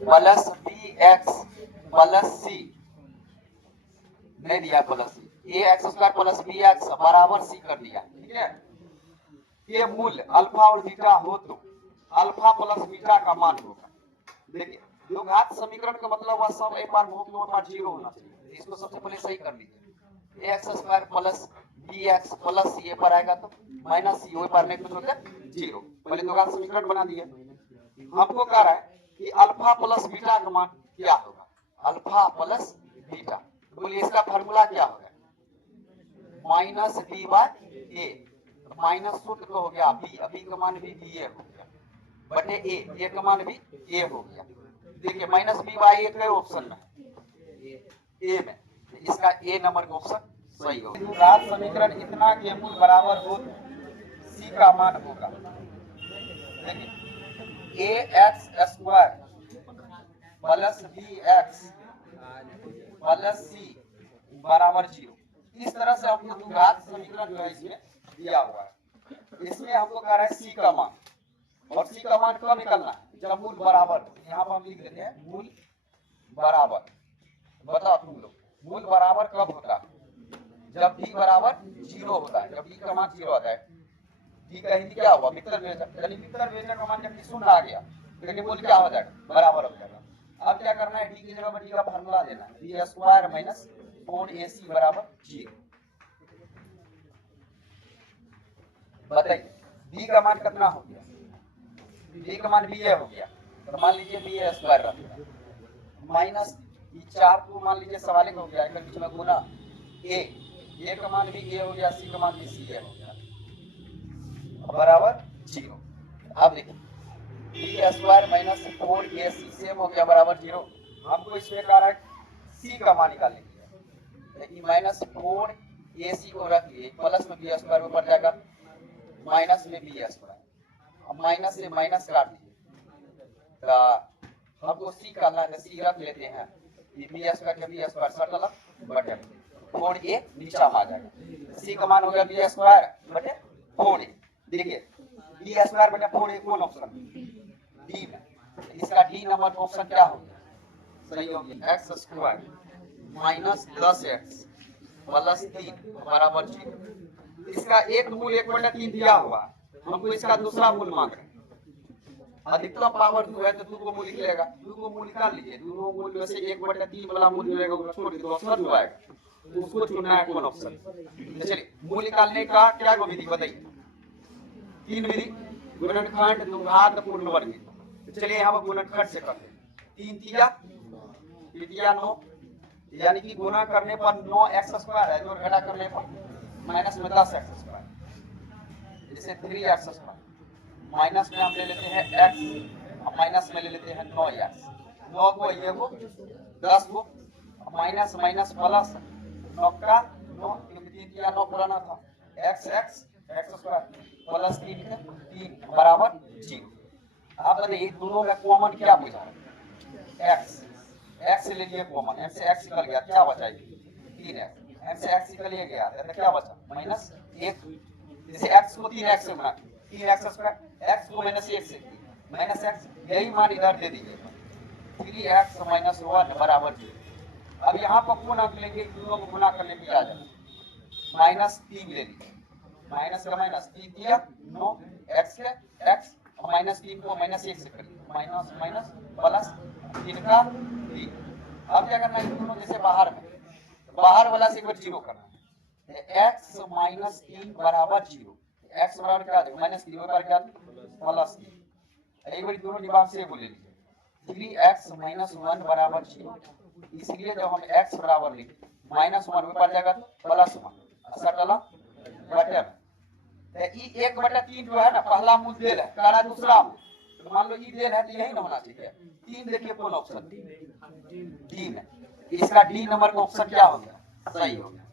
Plus b x plus c, नहीं दिया plus c, a x square plus b x बराबर c कर दिया, ठीक है। ये मूल्य अल्फा और बीटा हो तो अल्फा प्लस बीटा का मान होगा। देखिए द्विघात समीकरण का मतलब वह सब एक बार हो एक बार जीरो होना चाहिए, इसको सबसे पहले सही कर लीजिए। A x square plus b x plus c a पर आएगा तो माइनस सी, ओ पर नहीं कुछ होगा जीरो। पहले द्विघात समीकरण बना दिए। हमको कह रहा है कि अल्फा प्लस बीटा का मान क्या होगा, अल्फा प्लस बीटा। बोलिए इसका फार्मूला क्या होगा, माइनस बी बाय ए, माइनस सूत्र को हो गया बी, बी का मान भी बी ए हो गया बटे ए का मान भी ए हो गया। देखिए minus B by A option में ए में, इसका ए नंबर का ऑप्शन सही होगा। द्विघात समीकरण इतना के मूल बराबर हो तो सी का मान होगा, देखिए a x square plus b x plus c बराबर जीरो। इस तरह से हमको द्विघात समीकरण जो है इसमें दिया हुआ है। इसमें हमको कह रहा है सी का मान, और सी का मान कब निकलना है, जब मूल बराबर। यहाँ पर हम लिख देते हैं मूल बराबर। बताओ तुम लोग, मूल बराबर कब होता है, जब b बराबर जीरो होता है, जब b का मान जीरो आता है। b का हिंदी क्या हुआ, मित्तर व्यंजक, यानी मित्तर व्यंजक का मान जब शून्य आ गया तो मूल क्या हो जाएगा, बराबर हो जाएगा। अब क्या करना है, d की जगह पर d का फार्मूला देना है, b स्क्वायर माइनस 4ac बराबर जीरो। बताइए b का मान कितना हो गया, b का मान b हो गया, तो मान लीजिए b स्क्वायर रख दिया माइनस ये 4 को मान लीजिए सवाल हो गया, बीच में गुना a का मान भी a हो गया, c का मान भी c हो गया बराबर जीरो। अब देखिए b square minus 4ac same हो गया बराबर जीरो। हमको इसमें कह रहा है c का मान निकालने के लिए, लेकिन माइनस 4ac को रख लिए, प्लस में b स्क्वायर ऊपर जाएगा, माइनस में b स्क्वायर, अब माइनस से माइनस काट दीजिए तो हमको c करना है, c रख लेते हैं, बी स्क्वायर बी स्क्वायर सट अलग बटे 4a नीचे आ जाएगा। c का मान हो गया बी स्क्वायर बटे 4a। देखिए बी स्क्वायर बटे 4a कौन ऑप्शन, डी में, इसका डी नंबर ऑप्शन क्या हो गया, सही हो गया। X square minus 10x plus 3 बराबर 0। इसका एक मूल 1/3 दिया हुआ, हमको इसका दूसरा मूल मांग रहे हैं। अधिकतम पावर 2 है तो 2 को मूल निकलेगा, 2 को मूल निकाल लीजिए, 2 मूल में से 1/3 वाला मूल मिलेगा, वो छोड़ दीजिए, दूसरा जो आएगा तो उसको चुनना है कौन ऑप्शन। तो चलिए मूल निकालने का क्या विधि बताइए, 3 विधि, गुणनखंड द्विघात पूर्णवर्ग। तो चलिए यहाँ पर गुणनखंड से करते हैं, 3 तिया 9, यानी कि गुणा करने पर 9x स्क्वायर है, जोड़ घटा करने पर माइनस में 10x स्क्वायर, जैसे 3x स्क्वायर, माइनस में हम ले लेते हैं x और माइनस में ले लेते हैं 9x, 9 को ये को 10 को माइनस माइनस प्लस 9 का 9, क्योंकि 3 तिया 9 पुराना था, x स्क्वायर प्लस 3 है 3 बराबर 0। अब बताइए दोनों में कॉमन क्या पूछा है, x ले लिए कॉमन, m से x निकल गया, क्या बचा 3x, m से x निकल गया तो क्या बचा माइनस 1। जैसे x को 3x से गुणा, 3x स्क्वायर, x को माइनस 1 से माइनस x, यही मान इधर दे दीजिए, 3x माइनस 1 बराबर 0। अब यहाँ पर कौन अंक लेंगे, दोनों को गुणा करने पे आ जाएगा, माइनस 3 ले लीजिए, माइनस का माइनस 3 दिया 9, x है x और माइनस 3 को माइनस 1 से करिए, माइनस माइनस प्लस 3 का 3। अब क्या करना है, दोनों जैसे बाहर में, बाहर वाला से एक बार जीरो करना है, x माइनस 3 बराबर 0, x बराबर क्या है माइनस 3 पर क्या प्लस 3। एक बार दोनों दिमाग से बोल लीजिए, 3x माइनस 1 बराबर 0, इसलिए जब हम x बराबर लिखे माइनस 1 ऊपर जाएगा तो प्लस 1 सटला बटे में, तो ई 1/3 जो है ना पहला मूल देल है, काला दूसरा मूल, तो मान लो ई देल है तो यही ना होना चाहिए, 3 देखिए कौन ऑप्शन डी में, इसका डी नंबर का ऑप्शन क्या हो गया, सही हो गया।